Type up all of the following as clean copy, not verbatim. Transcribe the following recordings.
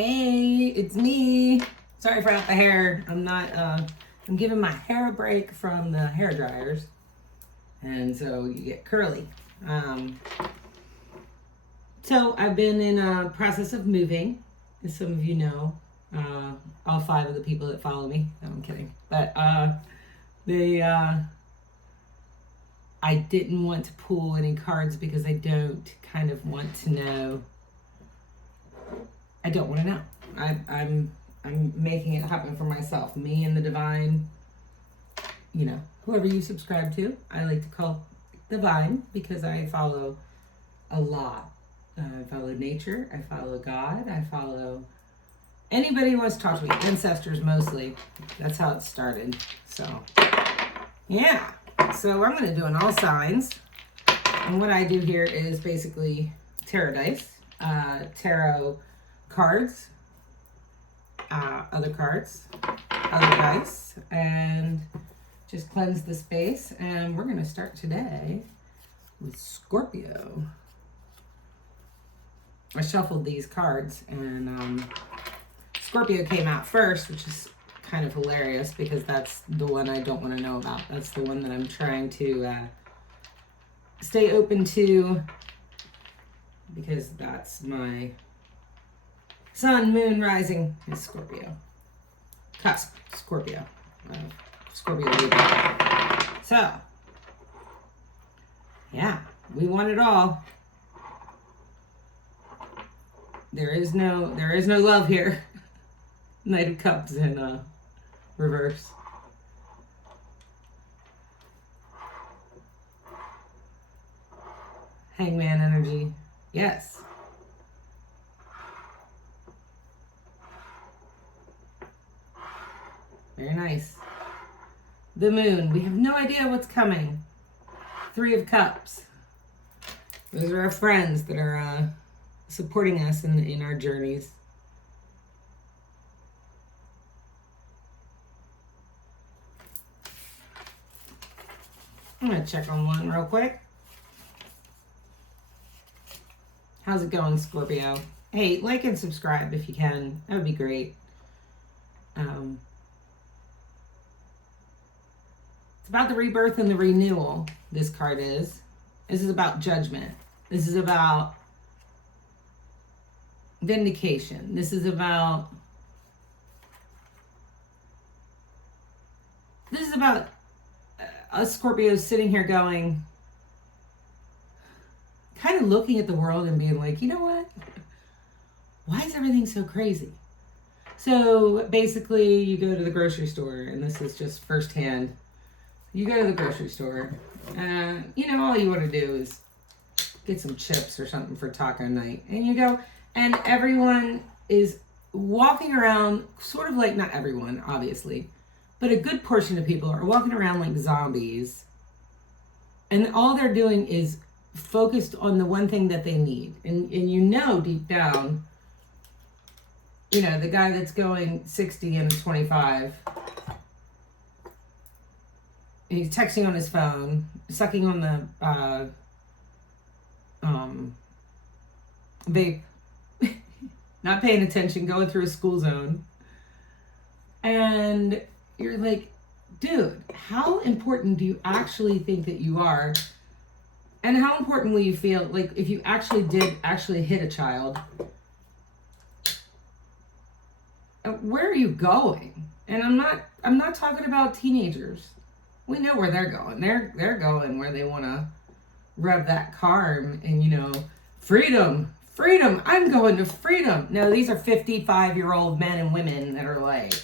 Hey, it's me. Sorry for the hair. I'm giving my hair a break from the hair dryers. And so you get curly. So I've been in a process of moving, as some of you know. All 5 of the people that follow me. No, I'm kidding. But I didn't want to pull any cards because I don't kind of want to know. I don't want to know. I'm making it happen for myself. Me and the divine, whoever you subscribe to. I like to call divine because I follow a lot. I follow nature. I follow God. I follow anybody who wants to talk to me. Ancestors mostly. That's how it started. So, yeah. So I'm going to do an all signs. And what I do here is basically tarot dice, tarot cards, other cards, other dice, and just cleanse the space. And we're going to start today with Scorpio. I shuffled these cards, and Scorpio came out first, which is kind of hilarious because that's the one I don't want to know about. That's the one that I'm trying to stay open to because that's my sun, moon, rising is Scorpio. Cusp, Scorpio. Scorpio. So, yeah, we want it all. There is no love here. Knight of Cups in reverse. Hangman energy. Yes. Very nice. The moon. We have no idea what's coming. 3 of Cups. Those are our friends that are supporting us in our journeys. I'm going to check on one real quick. How's it going, Scorpio? Hey, like and subscribe if you can. That would be great. It's about the rebirth and the renewal, this card is. This is about judgment. This is about vindication. This is about us Scorpios sitting here going, kind of looking at the world and being like, you know what? Why is everything so crazy? So basically you go to the grocery store, and this is just firsthand. You go to the grocery store, all you want to do is get some chips or something for taco night. And you go, and everyone is walking around, sort of like, not everyone, obviously, but a good portion of people are walking around like zombies. And all they're doing is focused on the one thing that they need. And deep down, the guy that's going 60 and 25, he's texting on his phone, sucking on the vape, not paying attention, going through a school zone. And you're like, dude, how important do you actually think that you are? And how important will you feel, like, if you actually did hit a child? Where are you going? And I'm not talking about teenagers. We know where they're going. They're going where they want to rev that car and freedom. I'm going to freedom. No, these are 55-year-old men and women that are like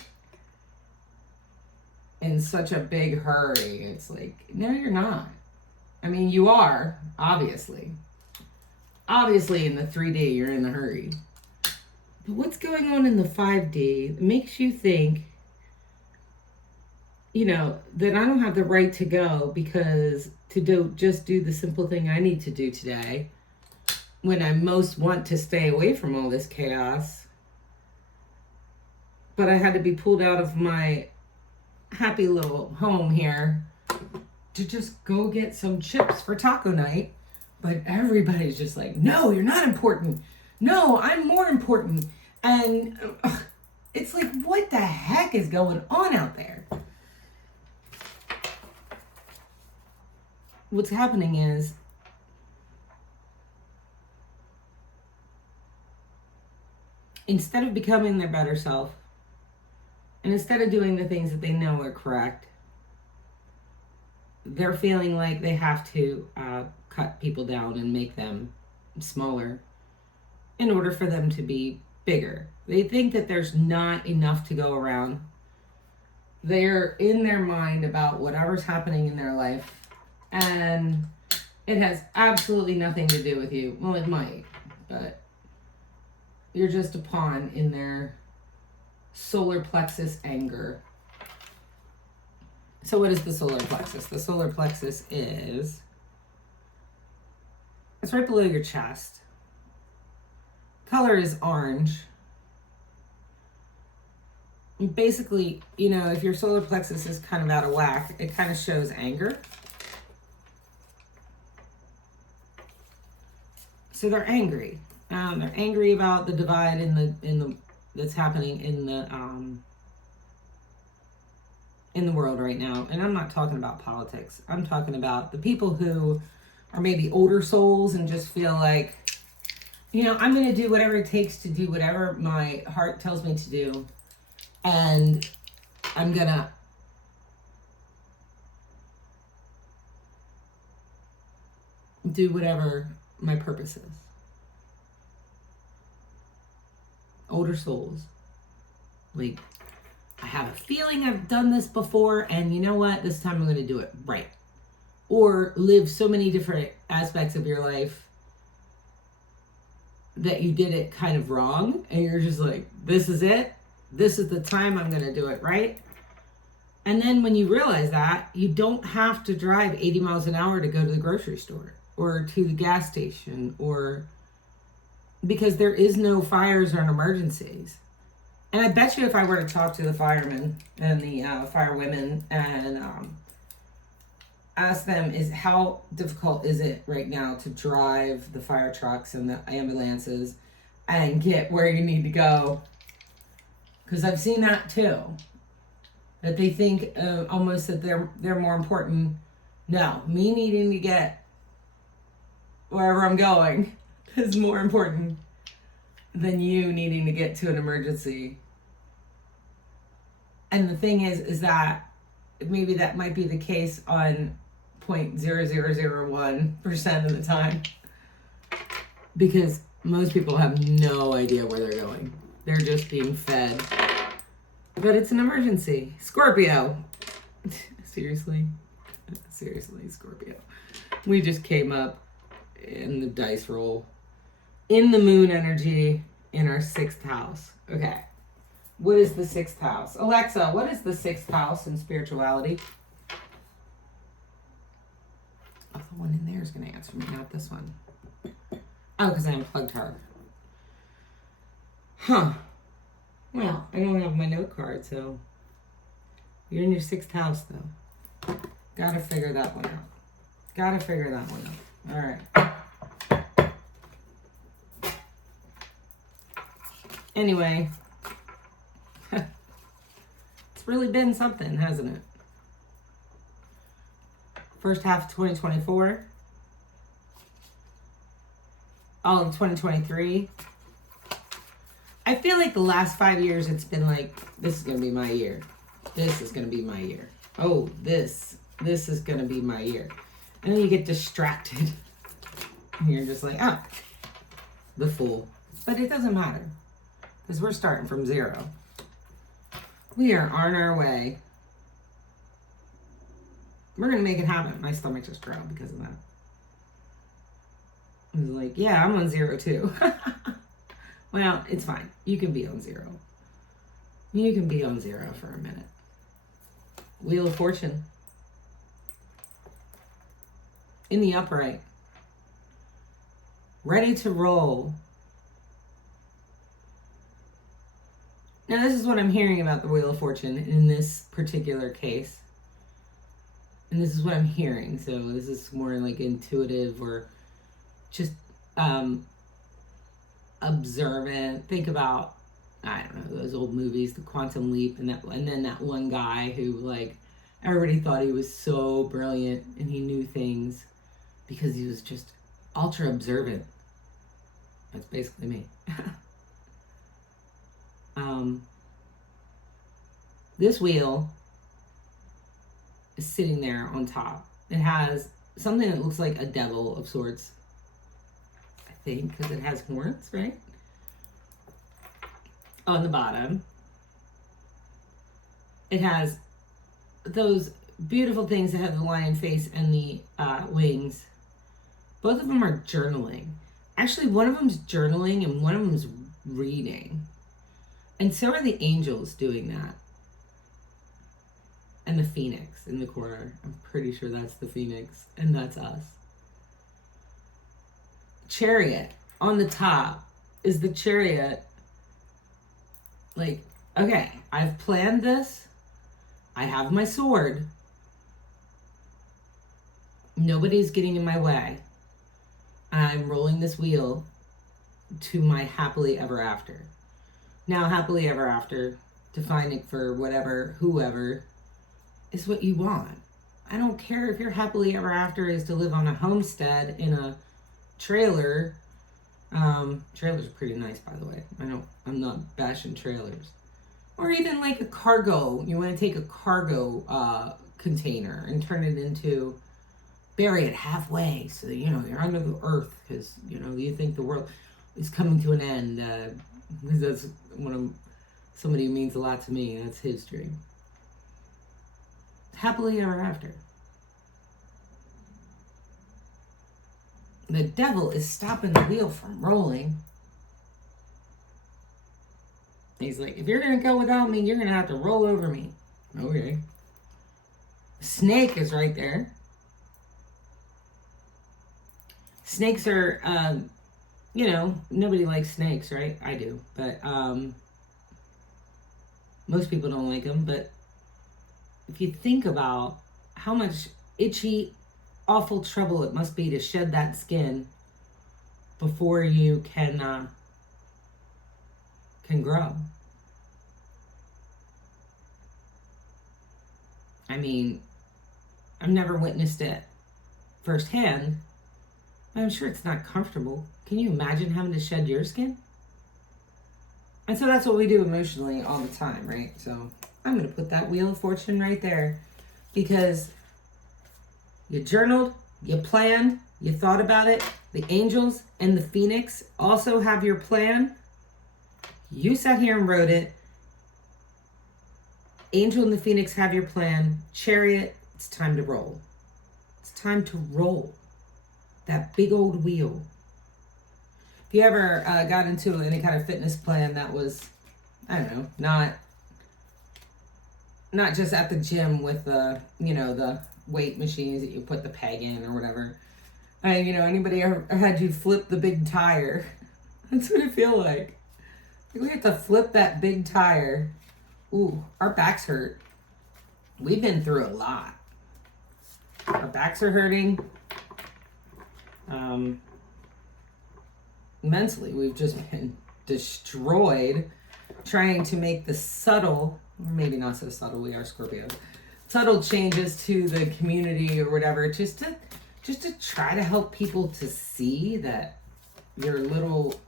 in such a big hurry. It's like, no, you're not. I mean, you are, obviously. Obviously, in the 3D, you're in the hurry. But what's going on in the 5D makes you think, that I don't have the right to go because just do the simple thing I need to do today when I most want to stay away from all this chaos. But I had to be pulled out of my happy little home here to just go get some chips for taco night. But everybody's just like, no, you're not important. No, I'm more important. And it's like, what the heck is going on out there? What's happening is instead of becoming their better self, and instead of doing the things that they know are correct, they're feeling like they have to cut people down and make them smaller in order for them to be bigger. They think that there's not enough to go around. They're in their mind about whatever's happening in their life, and it has absolutely nothing to do with you. Well, it might, but you're just a pawn in their solar plexus anger. So what is the solar plexus? The solar plexus is, it's right below your chest. Color is orange. Basically, you know, if your solar plexus is kind of out of whack, it kind of shows anger. So they're angry. They're angry about the divide in the that's happening in the world right now. And I'm not talking about politics. I'm talking about the people who are maybe older souls and just feel like, you know, I'm going to do whatever it takes to do whatever my heart tells me to do. And I'm going to do whatever my purpose is. Older souls. Like, I have a feeling I've done this before, and you know what? This time I'm going to do it right. Or live so many different aspects of your life that you did it kind of wrong, and you're just like, this is it. This is the time I'm going to do it right. And then when you realize that, you don't have to drive 80 miles an hour to go to the grocery store or to the gas station, or because there is no fires or emergencies. And I bet you if I were to talk to the firemen and the firewomen and ask them, is how difficult is it right now to drive the fire trucks and the ambulances and get where you need to go? Because I've seen that too. That they think almost that they're more important. No, me needing to get wherever I'm going is more important than you needing to get to an emergency. And the thing is that maybe that might be the case on 0.0001% of the time, because most people have no idea where they're going. They're just being fed. But it's an emergency. Scorpio. Seriously, Scorpio. We just came up in the dice roll in the moon energy in our 6th house. Okay. What is the 6th house? Alexa, what is the 6th house in spirituality? Oh, the one in there is going to answer me, not this one. Oh, because I unplugged her. Huh. Well, I don't have my note card, so you're in your 6th house, though. Gotta figure that one out. All right. Anyway, it's really been something, hasn't it? First half of 2024, all of 2023. I feel like the last 5 years, it's been like, this is going to be my year. This is going to be my year. Oh, this is going to be my year. And then you get distracted. And you're just like, ah, the fool. But it doesn't matter, because we're starting from zero. We are on our way. We're going to make it happen. My stomach just growled because of that. I was like, yeah, I'm on zero too. Well, it's fine. You can be on zero. You can be on zero for a minute. Wheel of Fortune. In the upright. Ready to roll. Now, this is what I'm hearing about the Wheel of Fortune in this particular case. And this is what I'm hearing. So this is more like intuitive or just observant. Think about I don't know, those old movies, The Quantum Leap, and then that one guy who, like, everybody thought he was so brilliant and he knew things because he was just ultra observant. That's basically me. This wheel is sitting there on top. It has something that looks like a devil of sorts, I think, because it has horns, right? On the bottom. It has those beautiful things that have the lion face and the wings. Both of them are journaling. Actually, one of them's journaling and one of them's reading. And so are the angels doing that. And the phoenix in the corner. I'm pretty sure that's the phoenix. And that's us. Chariot on the top is the chariot. Like, okay, I've planned this. I have my sword. Nobody's getting in my way. I'm rolling this wheel to my happily ever after. Now, happily ever after, define it for whatever, whoever, is what you want. I don't care if your happily ever after is to live on a homestead in a trailer. Trailers are pretty nice, by the way. I'm not bashing trailers. Or even like a cargo. You want to take a cargo container and turn it into, bury it halfway so that, you're under the earth because, you think the world is coming to an end. Because that's somebody who means a lot to me. That's his dream. Happily ever after. The devil is stopping the wheel from rolling. He's like, if you're going to go without me, you're going to have to roll over me. Okay. Snake is right there. Snakes are, nobody likes snakes, right? I do. But most people don't like them. But if you think about how much itchy, awful trouble it must be to shed that skin before you can grow. I mean, I've never witnessed it firsthand, but I'm sure it's not comfortable. Can you imagine having to shed your skin? And so that's what we do emotionally all the time, right? So I'm going to put that Wheel of Fortune right there because you journaled, you planned, you thought about it. The angels and the phoenix also have your plan. You sat here and wrote it. Angel and the phoenix have your plan. Chariot, it's time to roll. It's time to roll that big old wheel. If you ever got into any kind of fitness plan that was, I don't know, not just at the gym with the weight machines that you put the peg in or whatever. And, anybody ever had you flip the big tire? That's what I feel like. We have to flip that big tire. Ooh, our backs hurt. We've been through a lot. Our backs are hurting. Mentally, we've just been destroyed trying to make the subtle, or maybe not so subtle, we are Scorpios, subtle changes to the community or whatever, just to try to help people to see that your little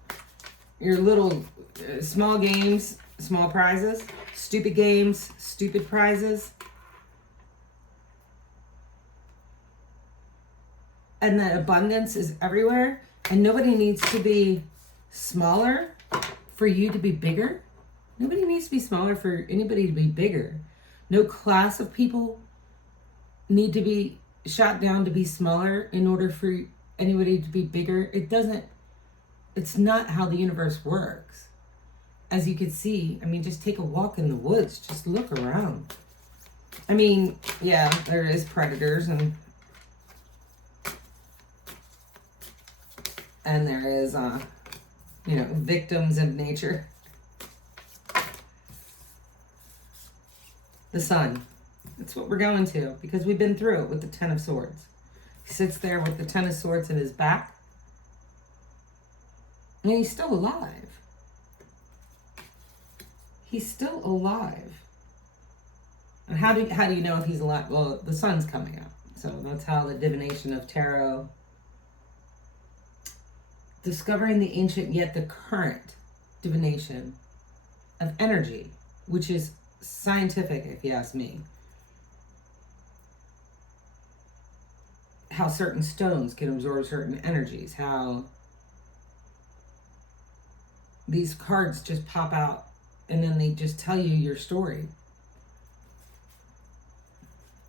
small games, small prizes, stupid games, stupid prizes, and that abundance is everywhere, and nobody needs to be smaller for you to be bigger. Nobody needs to be smaller for anybody to be bigger. No class of people need to be shot down to be smaller in order for anybody to be bigger. It's not how the universe works. As you can see, just take a walk in the woods. Just look around. Yeah, there is predators and there is, victims of nature. The sun. That's what we're going to because we've been through it with the Ten of Swords. He sits there with the Ten of Swords in his back. And he's still alive. he's still alive. And how do you know if he's alive? Well, the sun's coming up. So that's how the divination of tarot, discovering the ancient yet the current divination of energy, which is scientific, if you ask me. How certain stones can absorb certain energies, how these cards just pop out and then they just tell you your story.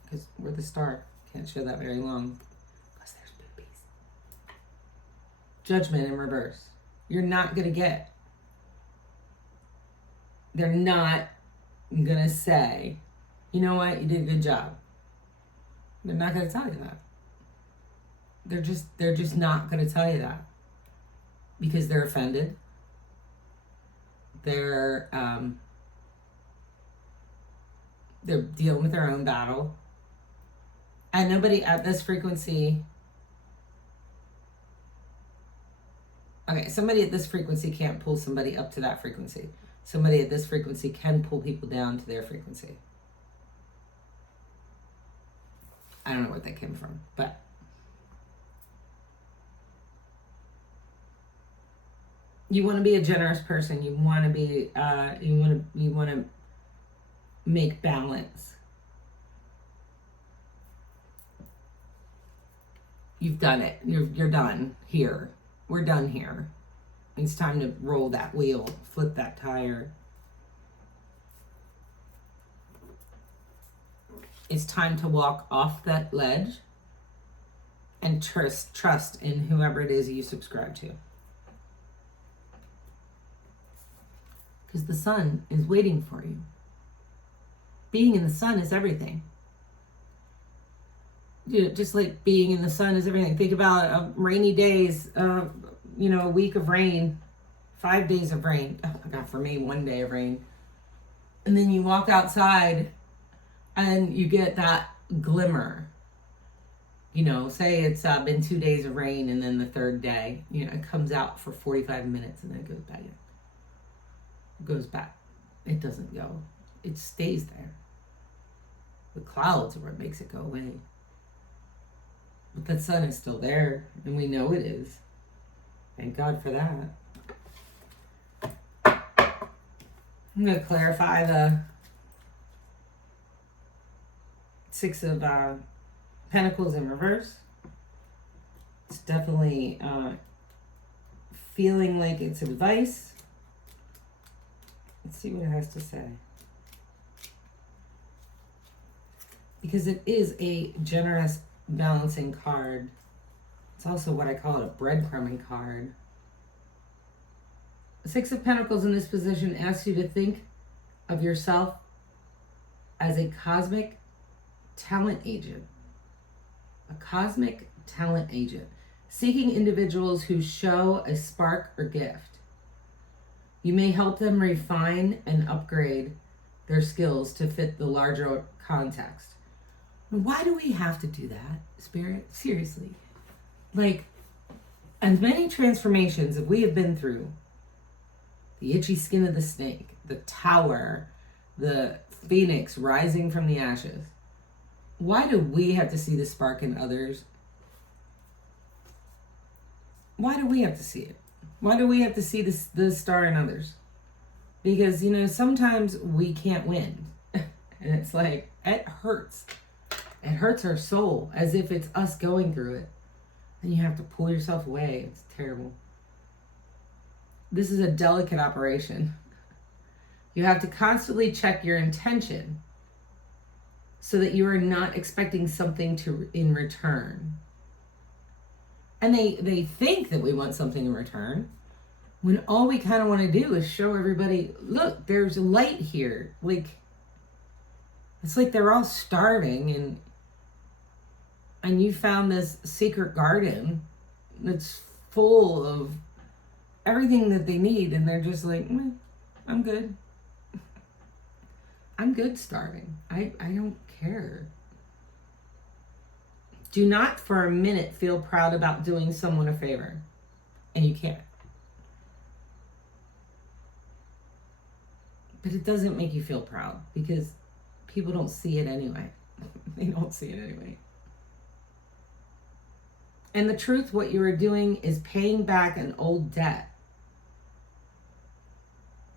Because we're the star. Can't show that very long. Plus there's boobies. Judgment in reverse. You're not going to get. They're not going to say, you know what, you did a good job. They're not going to tell you that. They're just not going to tell you that. Because they're offended. They're dealing with their own battle. And nobody at this frequency, okay, somebody at this frequency can't pull somebody up to that frequency. Somebody at this frequency can pull people down to their frequency. I don't know where that came from, but you want to be a generous person. You want to be, you want to make balance. You've done it. You're done here. We're done here. It's time to roll that wheel, flip that tire. It's time to walk off that ledge and trust in whoever it is you subscribe to. Because the sun is waiting for you. Being in the sun is everything. Just like being in the sun is everything. Think about rainy days, a week of rain, 5 days of rain. Oh my God, for me, 1 day of rain. And then you walk outside and you get that glimmer. Say it's been 2 days of rain and then the third day, it comes out for 45 minutes and then it goes back in. It goes back. It doesn't go. It stays there. The clouds are what makes it go away. But the sun is still there, and we know it is. Thank God for that. I'm going to clarify the Six of Pentacles in reverse. It's definitely feeling like it's advice. Let's see what it has to say. Because it is a generous balancing card. It's also what I call it, a breadcrumbing card. The Six of Pentacles in this position asks you to think of yourself as a cosmic talent agent. A cosmic talent agent, seeking individuals who show a spark or gift. You may help them refine and upgrade their skills to fit the larger context. Why do we have to do that, Spirit? Seriously. Like, as many transformations as we have been through, the itchy skin of the snake, the tower, the phoenix rising from the ashes, why do we have to see the spark in others? Why do we have to see it? Why do we have to see the star in others? Because, sometimes we can't win. And it's like, it hurts. It hurts our soul as if it's us going through it. And you have to pull yourself away. It's terrible. This is a delicate operation. You have to constantly check your intention so that you are not expecting something in return. And they think that we want something in return when all we kind of want to do is show everybody, look, there's light here. Like, it's like they're all starving and you found this secret garden that's full of everything that they need, and they're just like, I'm good. I'm good starving. I don't care. Do not for a minute feel proud about doing someone a favor. And you can't. But it doesn't make you feel proud because people don't see it anyway. They don't see it anyway. And the truth, what you are doing is paying back an old debt.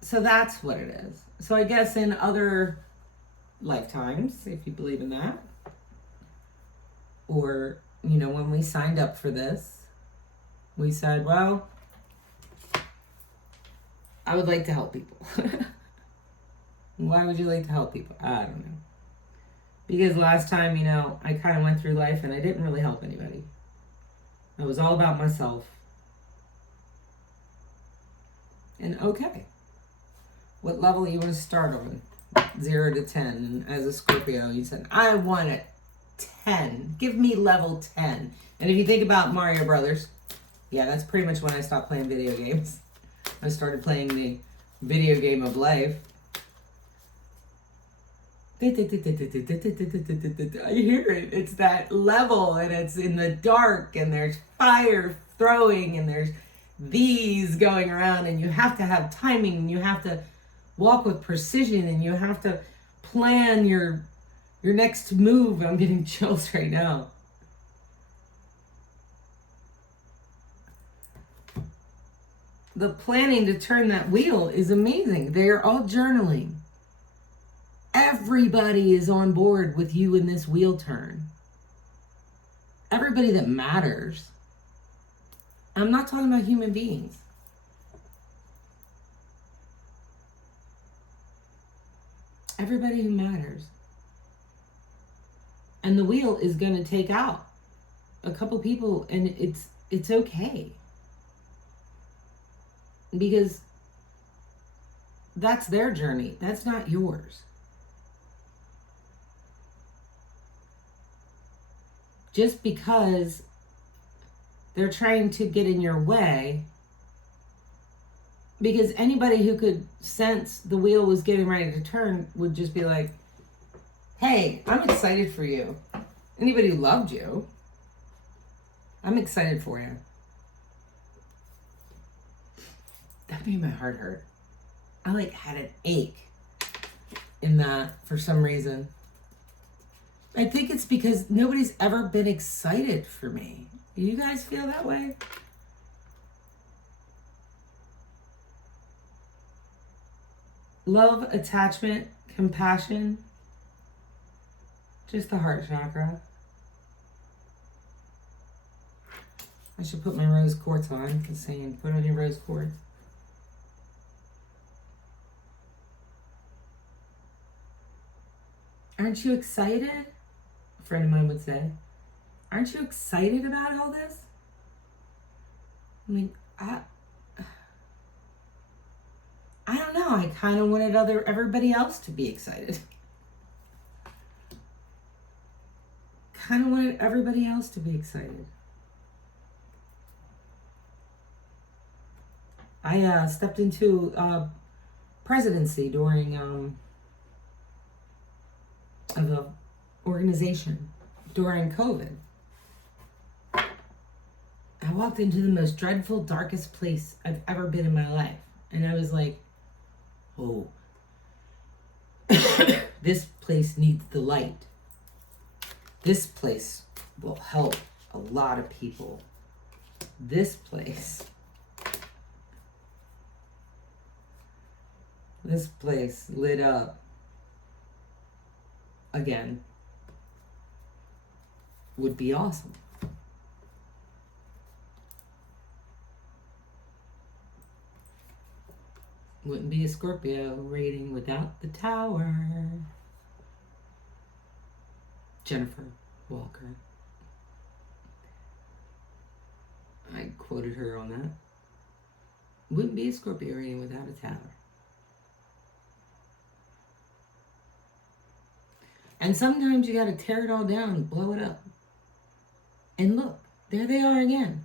So that's what it is. So I guess in other lifetimes, if you believe in that, or, when we signed up for this, we said, well, I would like to help people. Why would you like to help people? I don't know. Because last time, I kind of went through life and I didn't really help anybody. It was all about myself. And okay, what level you want to start on? 0 to 10. And as a Scorpio, you said, I want it 10. Give me level 10. And if you think about Mario Brothers, yeah, that's pretty much when I stopped playing video games. I started playing the video game of life. I hear it. It's that level, and it's in the dark, and there's fire throwing, and there's these going around, and you have to have timing, and you have to walk with precision, and you have to plan your next move. I'm getting chills right now. The planning to turn that wheel is amazing. They are all journaling. Everybody is on board with you in this wheel turn. Everybody that matters. I'm not talking about human beings. Everybody who matters. And the wheel is going to take out a couple people, and it's okay. Because that's their journey. That's not yours. Just because they're trying to get in your way, because anybody who could sense the wheel was getting ready to turn would just be like, hey, I'm excited for you. Anybody who loved you, I'm excited for you. That made my heart hurt. I had an ache in that for some reason. I think it's because nobody's ever been excited for me. Do you guys feel that way? Love, attachment, compassion. Just the heart chakra. I should put my rose quartz on. It's saying, put on your rose quartz. Aren't you excited? A friend of mine would say, aren't you excited about all this? I mean, I don't know. I kind of wanted everybody else to be excited. Kind of wanted everybody else to be excited. I stepped into presidency during of an organization during COVID. I walked into the most dreadful, darkest place I've ever been in my life. And I was like, oh, this place needs the light. This place will help a lot of people. This place lit up again would be awesome. Wouldn't be a Scorpio reading without the tower. Jennifer Walker. I quoted her on that. Wouldn't be a Scorpio reading without a tower. And sometimes you gotta tear it all down and blow it up. And look, there they are again.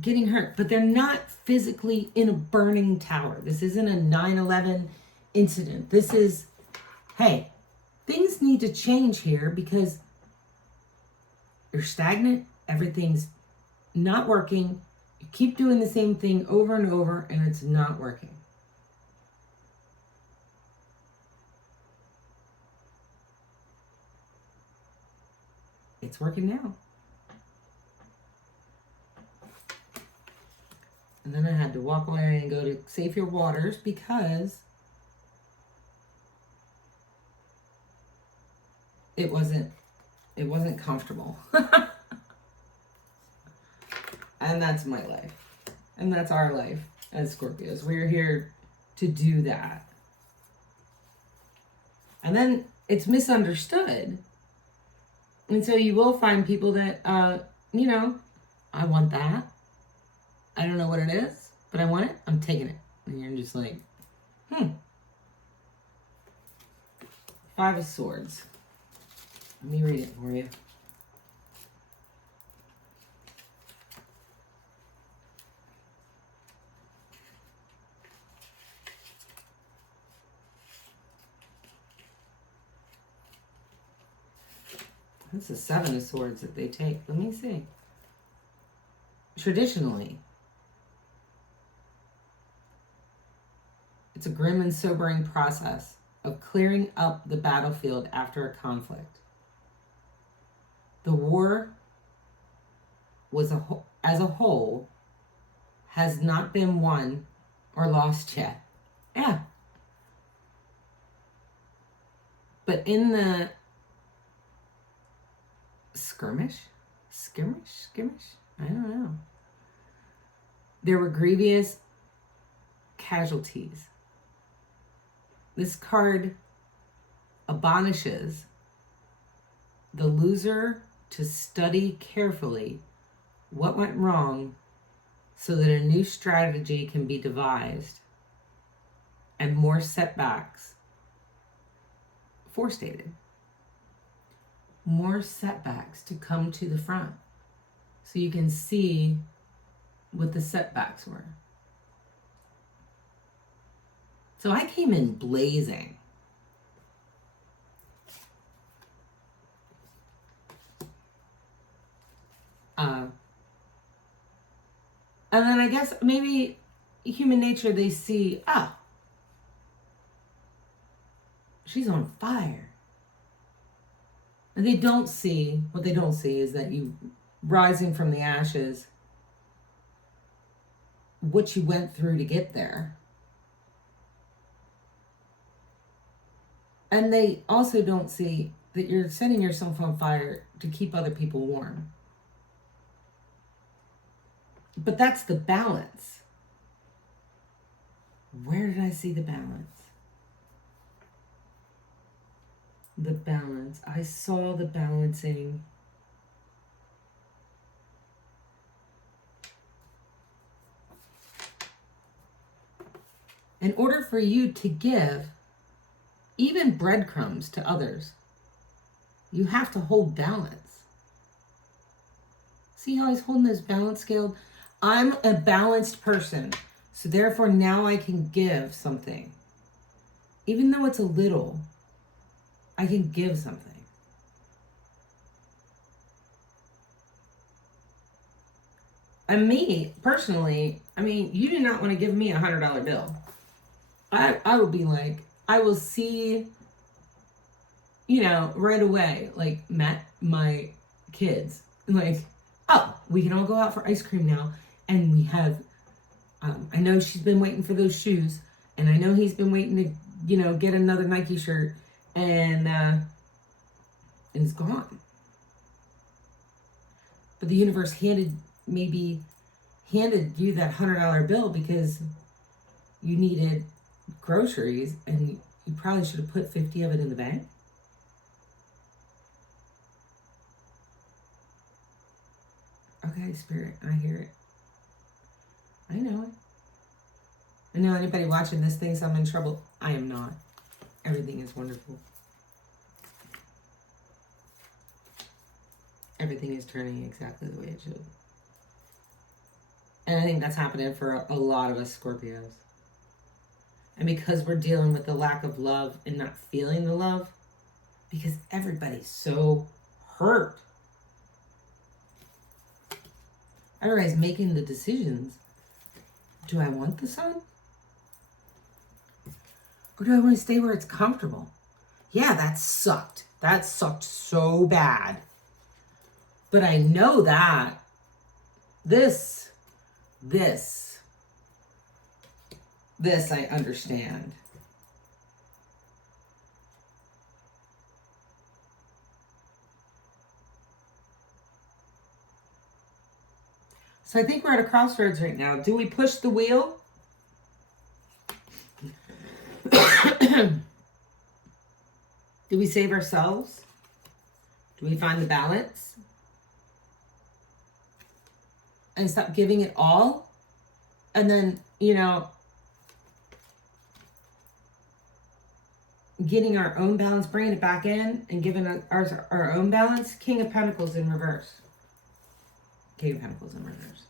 Getting hurt, but they're not physically in a burning tower. This isn't a 9/11 incident. This is, hey, things need to change here because you're stagnant, everything's not working, you keep doing the same thing over and over and it's not working. It's working now. And then I had to walk away and go to Save Your Waters because it wasn't comfortable. And that's my life. And that's our life as Scorpios. We're here to do that. And then it's misunderstood. And so you will find people that, I want that. I don't know what it is, but I want it. I'm taking it. And you're just like, Five of Swords. Let me read it for you. That's the Seven of Swords that they take. Let me see. Traditionally, it's a grim and sobering process of clearing up the battlefield after a conflict. The war as a whole has not been won or lost yet. Yeah. But in the skirmish, I don't know. There were grievous casualties. This card admonishes the loser to study carefully what went wrong so that a new strategy can be devised and more setbacks forestated. More setbacks to come to the front so you can see what the setbacks were. So I came in blazing. And then I guess maybe human nature, they see, she's on fire. And what they don't see is that you rising from the ashes, what you went through to get there. And they also don't see that you're setting yourself on fire to keep other people warm. But that's the balance. Where did I see the balance? The balance. I saw the balancing. In order for you to give even breadcrumbs to others, you have to hold balance. See how he's holding his balance scale? I'm a balanced person, so therefore now I can give something. Even though it's a little, I can give something. And me, personally, you do not want to give me $100 bill. I would be like, I will see, right away, met my kids. We can all go out for ice cream now. And we have, I know she's been waiting for those shoes. And I know he's been waiting to, get another Nike shirt. And it's gone. But the universe handed you that $100 bill because you needed groceries, and you probably should have put 50 of it in the bank. Okay, Spirit, I hear it. I know it. I know anybody watching this thinks I'm in trouble. I am not. Everything is wonderful. Everything is turning exactly the way it should. And I think that's happening for a lot of us Scorpios. And because we're dealing with the lack of love and not feeling the love, because everybody's so hurt. Everybody's making the decisions. Do I want the sun? Or do I want to stay where it's comfortable? Yeah, that sucked. That sucked so bad. But I know that this I understand. So I think we're at a crossroads right now. Do we push the wheel? Do we save ourselves? Do we find the balance? And stop giving it all? And then, you know, getting our own balance, bringing it back in and giving our own balance. King of Pentacles in reverse. King of Pentacles in reverse.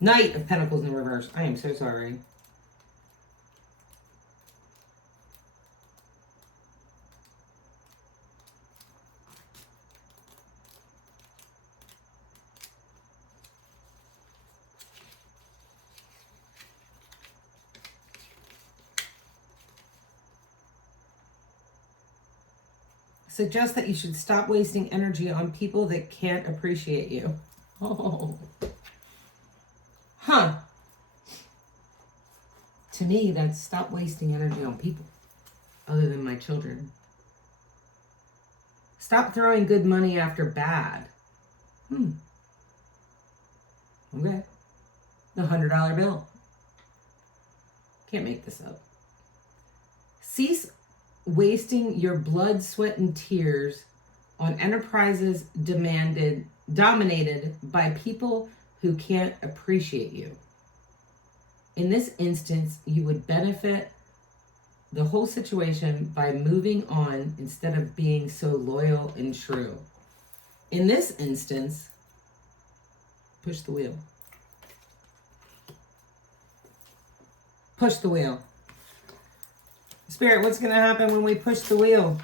Knight of Pentacles in reverse. I am so sorry. Suggest that you should stop wasting energy on people that can't appreciate you. Oh. Huh. To me, that's stop wasting energy on people other than my children. Stop throwing good money after bad. Okay. The $100 bill. Can't make this up. Cease wasting your blood, sweat, and tears on enterprises dominated by people who can't appreciate you. In this instance, you would benefit the whole situation by moving on instead of being so loyal and true. In this instance, push the wheel. Push the wheel. Spirit, what's going to happen when we push the wheel?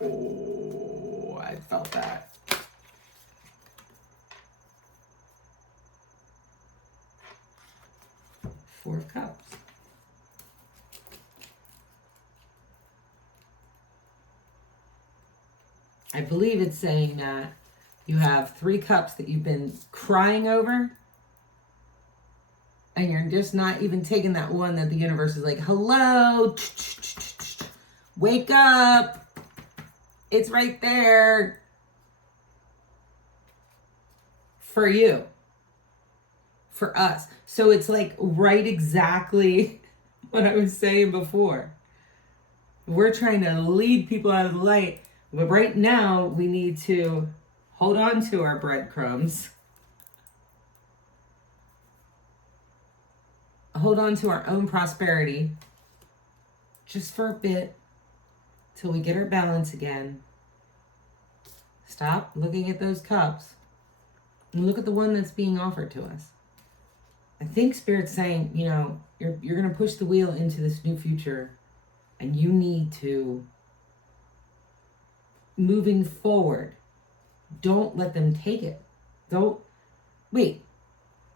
Oh, I felt that. Four of Cups. I believe it's saying that you have 3 cups that you've been crying over, and you're just not even taking that one that the universe is like, hello, wake up, it's right there for you, for us. So it's like right exactly what I was saying before. We're trying to lead people out of the light, but right now we need to hold on to our breadcrumbs. Hold on to our own prosperity just for a bit till we get our balance again. Stop looking at those cups and look at the one that's being offered to us. I think Spirit's saying, you know, you're going to push the wheel into this new future, and you need to, moving forward, don't let them take it. Wait,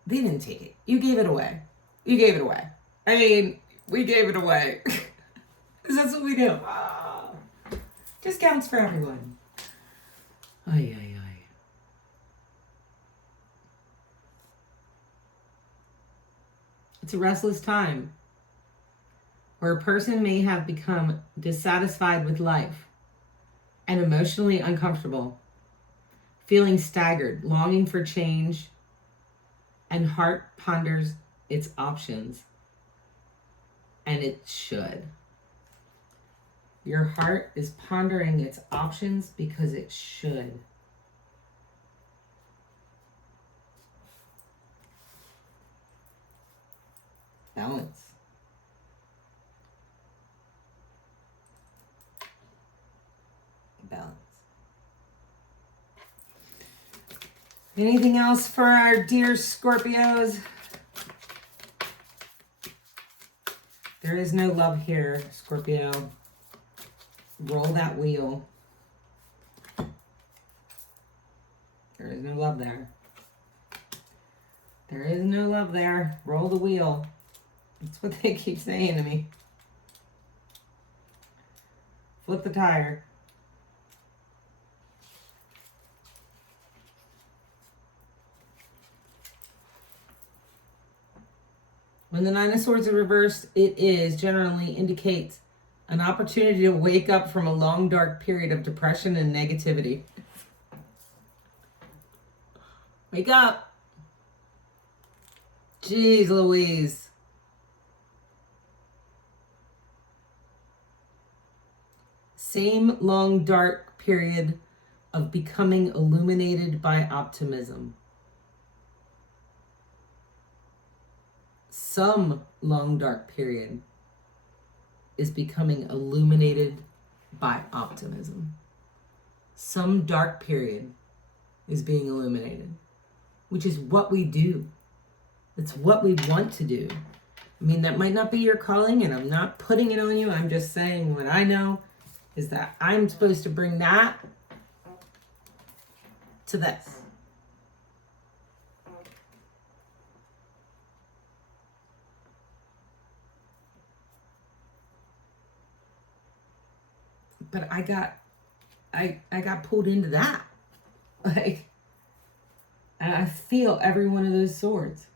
they didn't take it. You gave it away. You gave it away. I mean, we gave it away. Because that's what we do. Discounts for everyone. Ay, ay, ay. It's a restless time where a person may have become dissatisfied with life and emotionally uncomfortable, feeling staggered, longing for change, and heart ponders its options. And it should. Your heart is pondering its options because it should. Balance. Balance. Anything else for our dear Scorpios? There is no love here, Scorpio. Roll that wheel. There is no love there. There is no love there. Roll the wheel. That's what they keep saying to me. Flip the tire. When the Nine of Swords is reversed, it is generally indicates an opportunity to wake up from a long, dark period of depression and negativity. Wake up. Jeez Louise. Same long, dark period of becoming illuminated by optimism. Some long, dark period is becoming illuminated by optimism. Some dark period is being illuminated, which is what we do. It's what we want to do. I mean, that might not be your calling, and I'm not putting it on you. I'm just saying what I know is that I'm supposed to bring that to this. But I got pulled into that. Like, and I feel every one of those swords.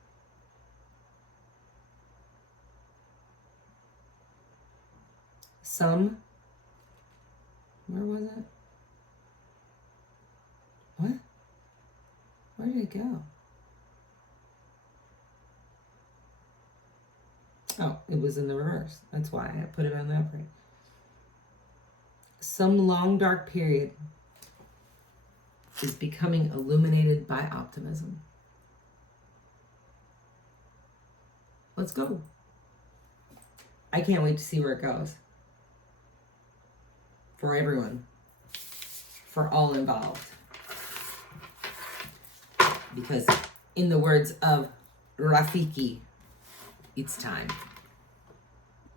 Some, where was it? What? Where did it go? Oh, it was in the reverse. That's why I put it on the upright. Some long dark period is becoming illuminated by optimism. Let's go. I can't wait to see where it goes. For everyone. For all involved. Because in the words of Rafiki, it's time.